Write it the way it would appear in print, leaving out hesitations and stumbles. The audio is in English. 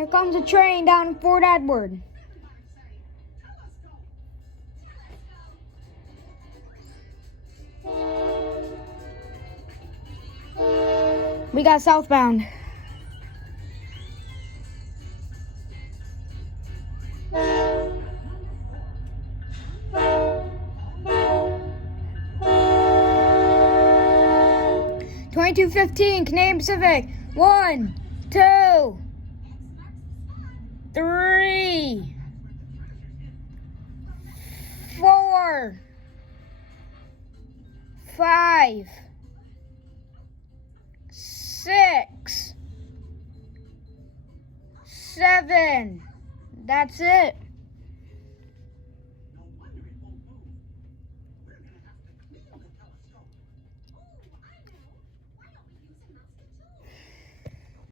Here comes a train down Fort Edward. We got southbound. (22:15) Canadian Pacific. 1, 2, 3, 4, 5, 6, 7. That's it.